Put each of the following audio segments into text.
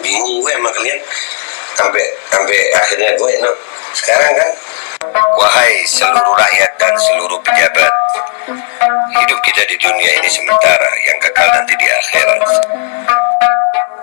bingung gue sama kalian sampai akhirnya gue sekarang kan, wahai seluruh rakyat dan seluruh pejabat, hidup kita di dunia ini sementara, yang kekal nanti di akhirat.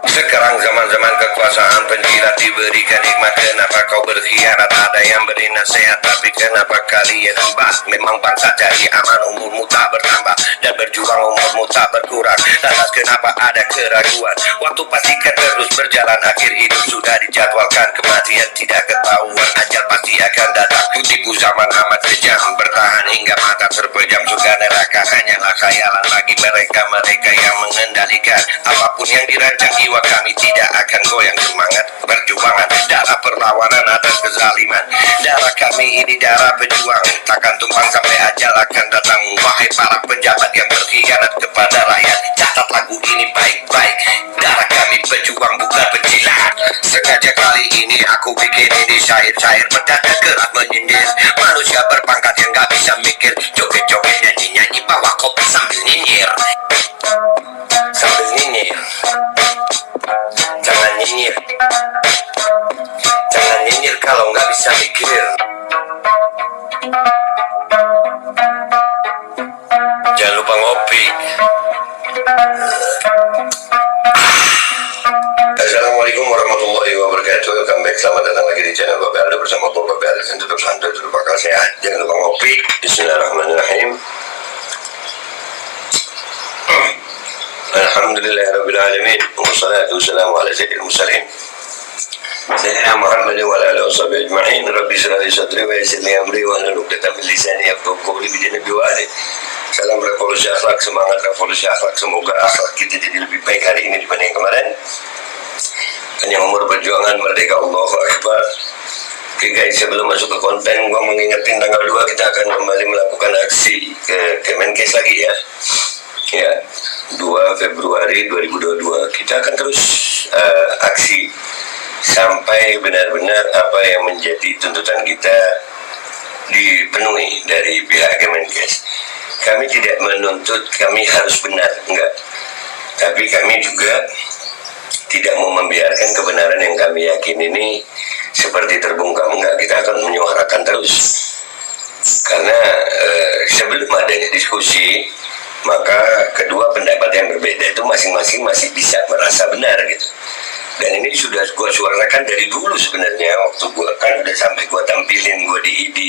Sekarang zaman-zaman kekuasaan penjilat diberikan nikmat, kenapa kau berkhianat? Ada yang beri nasihat, tapi kenapa kalian hembas? Memang bangsa jadi aman, umurmu tak bertambah, dan berjuang umurmu tak berkurang. Lantas kenapa ada keraguan? Waktu pastikan terus berjalan, akhir hidup sudah dijadwalkan. Kematian tidak ketahuan, ajal pasti akan datang. Tipu zaman amat kejam, bertahan hingga mata terpejam. Surga neraka hanyalah khayalan bagi mereka yang mengendalikan. Apapun yang dirancang jiwa kami tidak akan goyang. Semangat perjuangan, darah perlawanan atas kezaliman. Darah kami ini darah pejuang, takkan tumpang sampai ajal akan datang. Wahai para pejabat yang berkhianat kepada rakyat, catat lagu ini baik-baik. Darah kami pejuang bukan penjilat. Sengaja kali ini aku bikin ini syair-syair berdarah keras menyindir manusia berpangkat yang gak bisa mikir. Joget-joget, nyanyi-nyanyi, bawa kopi sambil nyinyir. Sambil nyinyir, jangan nyinyir. Jangan nyinyir kalau nggak bisa mikir. Jangan lupa ngopi. Assalamualaikum warahmatullahi wabarakatuh. Welcome back, selamat datang lagi di channel Bapak Aldo bersama Bapak Aldo. Tetap santai, tetap bakal sehat. Jangan lupa ngopi. Bismillahirrahmanirrahim. Alhamdulillahirabbil alamin. Wassalatu wassalamu ala sayyidil mursalin. Sayyidina Muhammad wa ala alihi washabihi ajma'in. Rabbi shrah li sadri wa yassir li amri wa hlul 'uqdatam min lisani yafqahu qawli bi Nabi wa ali. Salam revolusi akhlak, semangat revolusi akhlak. Semoga akhlak kita jadi lebih baik hari ini dibanding kemarin. Hanya umur perjuangan merdeka, Allahu Akbar. Oke guys, sebelum masuk ke konten, gua mengingetin tanggal 2 kita akan kembali melakukan aksi ke Kemenkes lagi ya. Ya, 2 Februari 2022 kita akan terus aksi sampai benar-benar apa yang menjadi tuntutan kita dipenuhi dari pihak Kemenkes. Kami tidak menuntut kami harus benar, enggak. Tapi kami juga tidak mau membiarkan kebenaran yang kami yakin ini seperti terbungkam, enggak. Kita akan menyuarakan terus. Karena sebelum adanya diskusi, maka kedua pendapat yang berbeda itu masing-masing masih bisa merasa benar gitu. Dan ini sudah gue suarakan dari dulu sebenarnya, waktu gue kan udah sampai gue tampilin gue di ID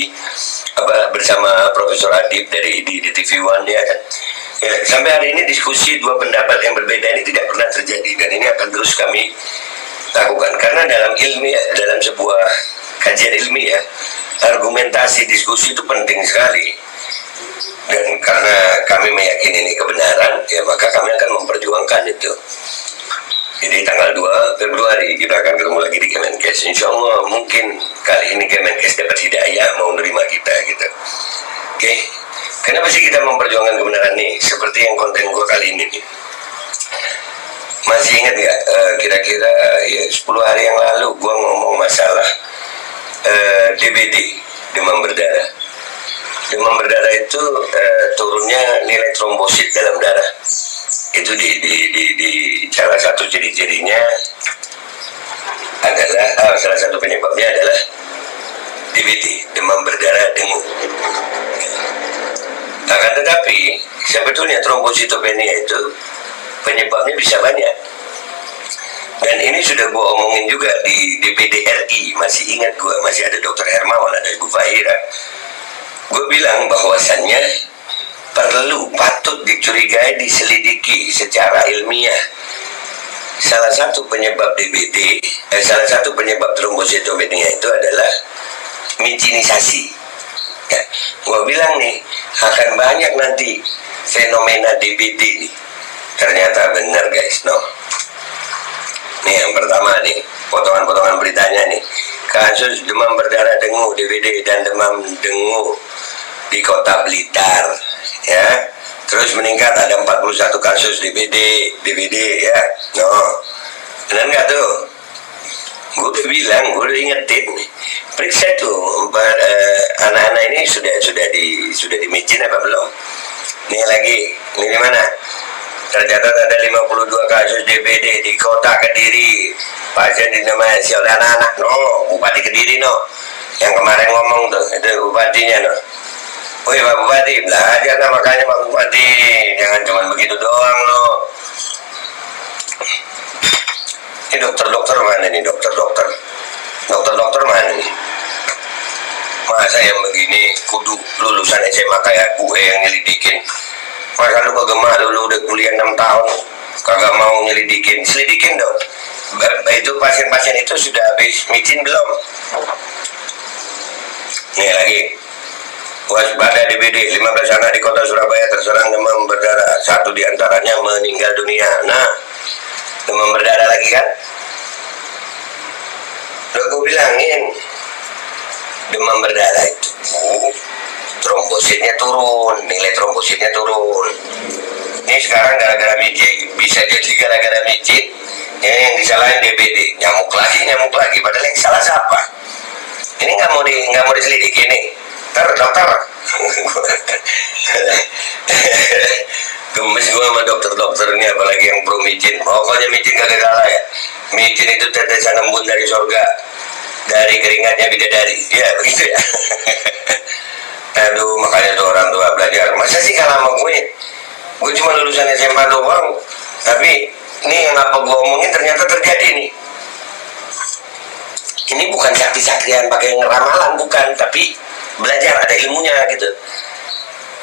bersama Profesor Adib dari ID di TV One ya kan. Ya, sampai hari ini diskusi dua pendapat yang berbeda ini tidak pernah terjadi, dan ini akan terus kami lakukan karena dalam ilmiah, dalam sebuah kajian ilmiah, argumentasi diskusi itu penting sekali. Dan karena kami meyakini ini kebenaran, ya maka kami akan memperjuangkan itu. Jadi tanggal 2 Februari kita akan ketemu lagi di Kemenkes. Insya Allah mungkin kali ini Kemenkes dapat hidayah mau nerima kita gitu. Oke, kenapa sih kita memperjuangkan kebenaran nih? Seperti yang konten gue kali ini nih. Masih ingat nggak kira-kira ya 10 hari yang lalu gue ngomong masalah DBD, demam berdarah. Demam berdarah itu turunnya nilai trombosit dalam darah. Itu di salah satu ciri-cirinya adalah salah satu penyebabnya adalah DBD, demam berdarah dengue. Akan tetapi sebetulnya trombositopenia itu penyebabnya bisa banyak. Dan ini sudah gue omongin juga di DPD RI, masih ingat gue, masih ada Dr. Hermawan, ada Ibu Fahira. Gue bilang bahwasannya patut dicurigai, diselidiki secara ilmiah. Salah satu penyebab DBD, salah satu penyebab trombositopenia itu adalah mijinisasi. Ya, gue bilang nih akan banyak nanti fenomena DBD nih. Ternyata benar guys, no. Nih yang pertama nih, potongan-potongan beritanya nih. Kasus demam berdarah dengue, DBD dan demam dengue di Kota Blitar, ya. Terus meningkat, ada 41 kasus DBD ya. No, benar nggak tuh? Gue udah bilang, gue udah ingetin. Periksa tuh, anak-anak ini sudah dimicin apa belum? Nih lagi, ini di mana? Tercatat ada 52 kasus DBD di Kota Kediri, pasien di namanya si oleh anak-anak, no, Bupati Kediri, no, yang kemarin ngomong tuh, itu bupatinya, no. Oh iya Pak Bupati, belajar nah makanya Pak Bupati, jangan cuma begitu doang, no. Ini dokter-dokter mana nih, dokter-dokter mana nih? Masa yang begini kudu lulusan SMA kayak gue yang nyelidikin? Masa lu kagak malu, lu udah kuliah 6 tahun kagak mau nyelidikin? Selidikin dong. Itu pasien-pasien itu sudah habis micin belum? Nih lagi, waspada DBD, 15 anak di kota Surabaya terserang demam berdarah, 1 diantaranya meninggal dunia. Nah, demam berdarah lagi kan? Udah gue bilangin, demam berdarah itu trombositnya turun, nilai trombositnya turun. Ini sekarang gara-gara micin, bisa jadi gara-gara micin. Ya, yang disalahin DBD, nyamuk lagi. Padahal yang salah siapa? Ini nggak mau diselidiki nih. Dokter. Gemes gua sama dokter-dokter ini, apalagi yang pro micin. Pokoknya micin kagak salah ya. Micin itu tetesan embun dari surga, dari keringatnya bidadari. Ya begitu ya. Aduh, makanya tuh orang tua belajar. Masa sih kalah sama gue? Gue cuma lulusan SMA doang. Tapi nih yang apa gue omongin ternyata terjadi nih. Ini bukan sakti-saktian pakai ramalan, bukan. Tapi belajar, ada ilmunya gitu.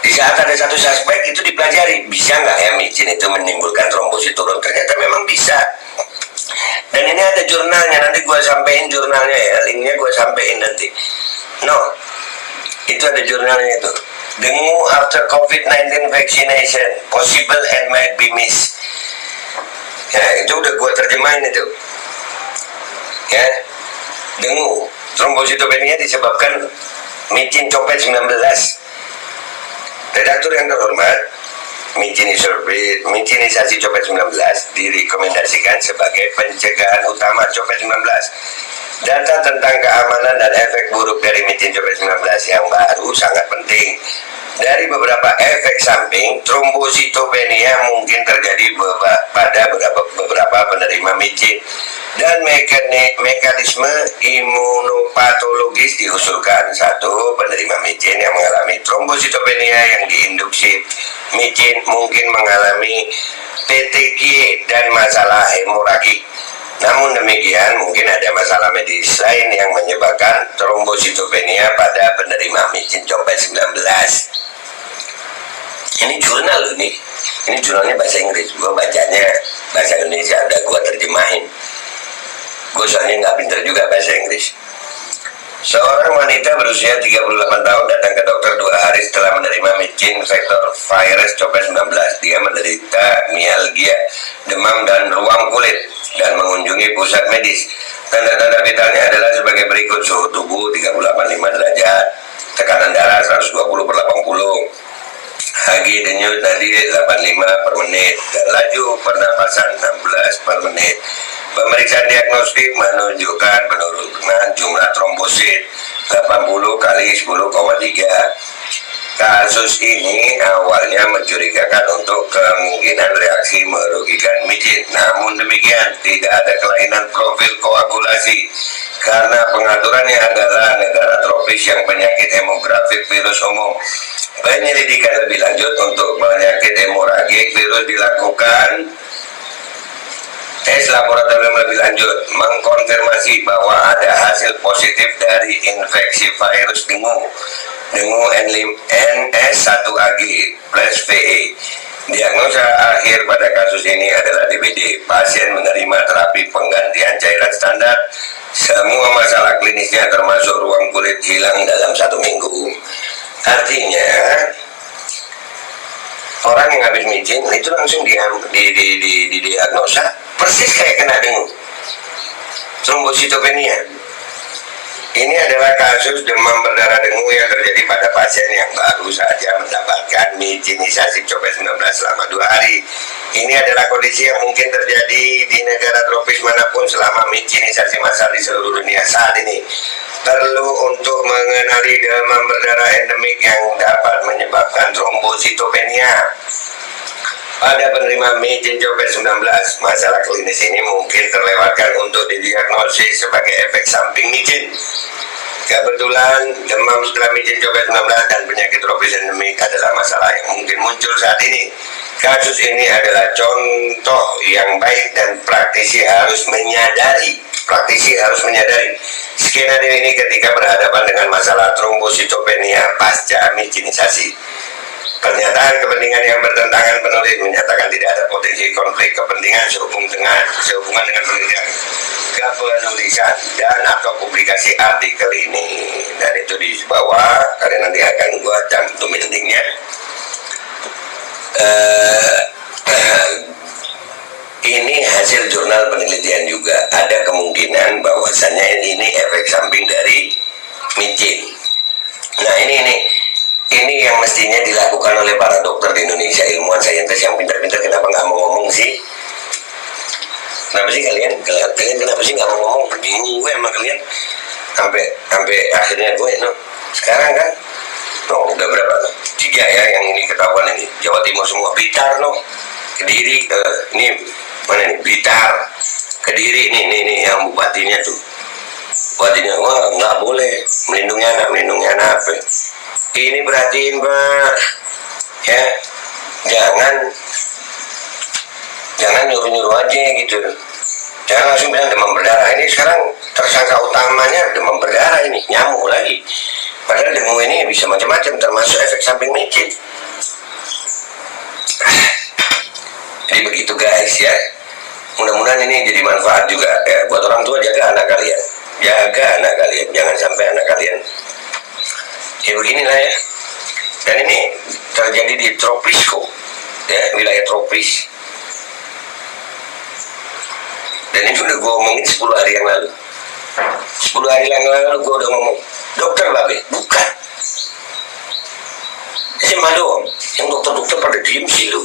Di saat ada satu suspek itu dipelajari, bisa nggak ya micin itu menimbulkan trombosit turun? Ternyata memang bisa. Dan ini ada jurnalnya, nanti gue sampein jurnalnya ya, linknya gue sampein nanti. No, itu ada jurnalnya itu. Dengue after COVID-19 vaccination, possible and might be missed. Ya, itu udah gue terjemahin itu. Ya, dengue, trombositopenia disebabkan micin copet 19. Redaktur yang terhormat, micinisasi copet 19 direkomendasikan sebagai pencegahan utama copet 19. Data tentang keamanan dan efek buruk dari micin copet 19 yang baru sangat penting. Dari beberapa efek samping, trombositopenia mungkin terjadi pada beberapa penerima micin, dan mekanisme imunopatologis diusulkan. 1. Penerima micin yang mengalami trombositopenia yang diinduksi micin mungkin mengalami PTG dan masalah hemoragik. Namun demikian, mungkin ada masalah medis lain yang menyebabkan trombositopenia pada penerima micin copet 19. Ini jurnal loh nih. Ini jurnalnya bahasa Inggris. Gue bacanya bahasa Indonesia, udah gue terjemahin. Gue soalnya nggak pinter juga bahasa Inggris. Seorang wanita berusia 38 tahun datang ke dokter 2 hari setelah menerima micin vektor virus copet 19. Dia menderita mialgia, demam dan ruam kulit, dan mengunjungi pusat medis. Tanda-tanda vitalnya adalah sebagai berikut: suhu tubuh 38,5 derajat, tekanan darah 120/80, Hg denyut nadi 85 per menit, dan laju pernapasan 16 per menit. Pemeriksaan diagnostik menunjukkan penurunan jumlah trombosit 80 kali 10,3. Kasus ini awalnya mencurigakan untuk kemungkinan reaksi merugikan micin. Namun demikian, tidak ada kelainan profil koagulasi karena pengaturannya adalah negara tropis yang penyakit hemografik virus umum. Penyelidikan lebih lanjut untuk penyakit hemoragik virus dilakukan. Tes laboratorium lebih lanjut mengkonfirmasi bahwa ada hasil positif dari infeksi virus dengue NS1AG plus VE. Diagnosa akhir pada kasus ini adalah DBD. Pasien menerima terapi penggantian cairan standar. Semua masalah klinisnya termasuk ruang kulit hilang dalam 1 minggu. Artinya orang yang habis micin itu langsung didiagnosa persis kayak kena dengue, trombositopenia. Ini adalah kasus demam berdarah dengue yang terjadi pada pasien yang baru saja mendapatkan micinisasi copet 19 selama 2 hari. Ini adalah kondisi yang mungkin terjadi di negara tropis manapun selama micinisasi massal di seluruh dunia saat ini. Perlu untuk mengenali demam berdarah endemik yang dapat menyebabkan trombositopenia pada penerima micin copet 19. Masalah klinis ini mungkin terlewatkan untuk didiagnosa diagnosis sebagai efek samping micin. Kebetulan demam setelah micin COVID-19 dan penyakit tropis endemik adalah masalah yang mungkin muncul saat ini. Kasus ini adalah contoh yang baik dan praktisi harus menyadari skenario ini ketika berhadapan dengan masalah trombositopenia pasca micinisasi. Pernyataan kepentingan yang bertentangan penulis menyatakan tidak ada potensi konflik kepentingan sehubungan dengan penelitian, kepenulisan dan atau publikasi artikel ini. Dan itu di bawah, karena nanti akan gua cantumin linknya. Ini hasil jurnal penelitian juga. Ada kemungkinan bahwasannya ini efek samping dari micin. Nah ini yang mestinya dilakukan oleh para dokter di Indonesia, ilmuwan saintis yang pintar-pintar. Kenapa nggak mau ngomong sih? Kenapa sih kalian kenapa sih nggak mau ngomong? Bingung gue sama kalian. Sampai akhirnya gue sekarang kan udah berapa 3 ya yang ini ketahuan ini. Jawa Timur semua, Blitar Kediri, ini mana nih, Blitar, Kediri, ini yang bupatinya tuh. Bupatinya, wah nggak boleh melindungi anak apa. Ini perhatiin Pak, ya, jangan nyuruh-nyuruh aja gitu. Jangan langsung bilang demam berdarah. Ini sekarang tersangka utamanya demam berdarah ini, nyamuk lagi. Padahal demam ini bisa macam-macam, termasuk efek samping micin. Jadi begitu guys ya. Mudah-mudahan ini jadi manfaat juga ya, buat orang tua. Jaga anak kalian, jangan sampai anak kalian ya beginilah ya. Dan ini terjadi di tropis ya, wilayah tropis. Dan ini sudah gue omongin 10 hari yang lalu. 10 hari yang lalu gue udah ngomong, dokter Babe, bukan. SMA doang, yang dokter-dokter pada diem sih lu.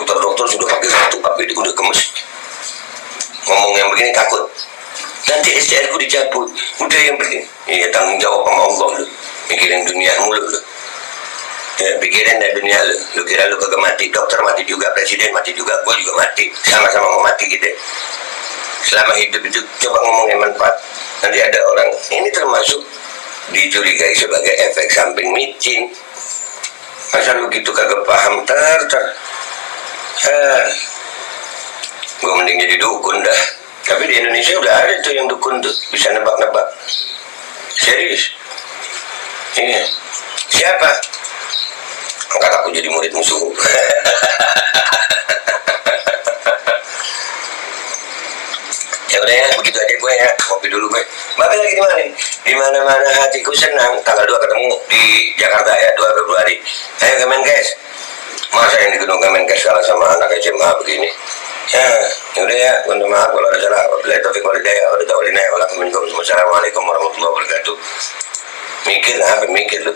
Dokter-dokter sudah pakai satu Babe, udah gemes. Ngomong yang begini takut. Nanti STR ku dicabut, udah yang begini. Iya, tanggung jawab sama Allah lu. Pikirin dunia mulu lu. Ya, pikirin dari dunia lu. Lu kira lu kagak mati, dokter mati juga, presiden mati juga, gua juga mati. Sama-sama mau mati gitu. Selama hidup itu coba ngomong yang manfaat. Nanti ada orang, ini termasuk dicurigai sebagai efek samping micin. Masa lu gitu kagak paham gue mending jadi dukun dah. Tapi di Indonesia udah ada tuh yang dukun tuh, bisa nebak-nebak. Serius. Iya. Siapa? Angkat aku jadi murid musuh. Ya udah ya, begitu aja gue ya. Kopi dulu gue. Bapak lagi di mana? Di mana-mana hatiku senang. Tanggal 2 ketemu di Jakarta ya, 2 Februari. Ayo Kemenkes. Masa yang di gedung Kemenkes kalah sama anak SMA begini? Ya udah ya, mohon maaf kalau ada salah. Wabillahi taufiq wal hidayah. Wassalamualaikum warahmatullahi wabarakatuh. Mikir apa mikir lu?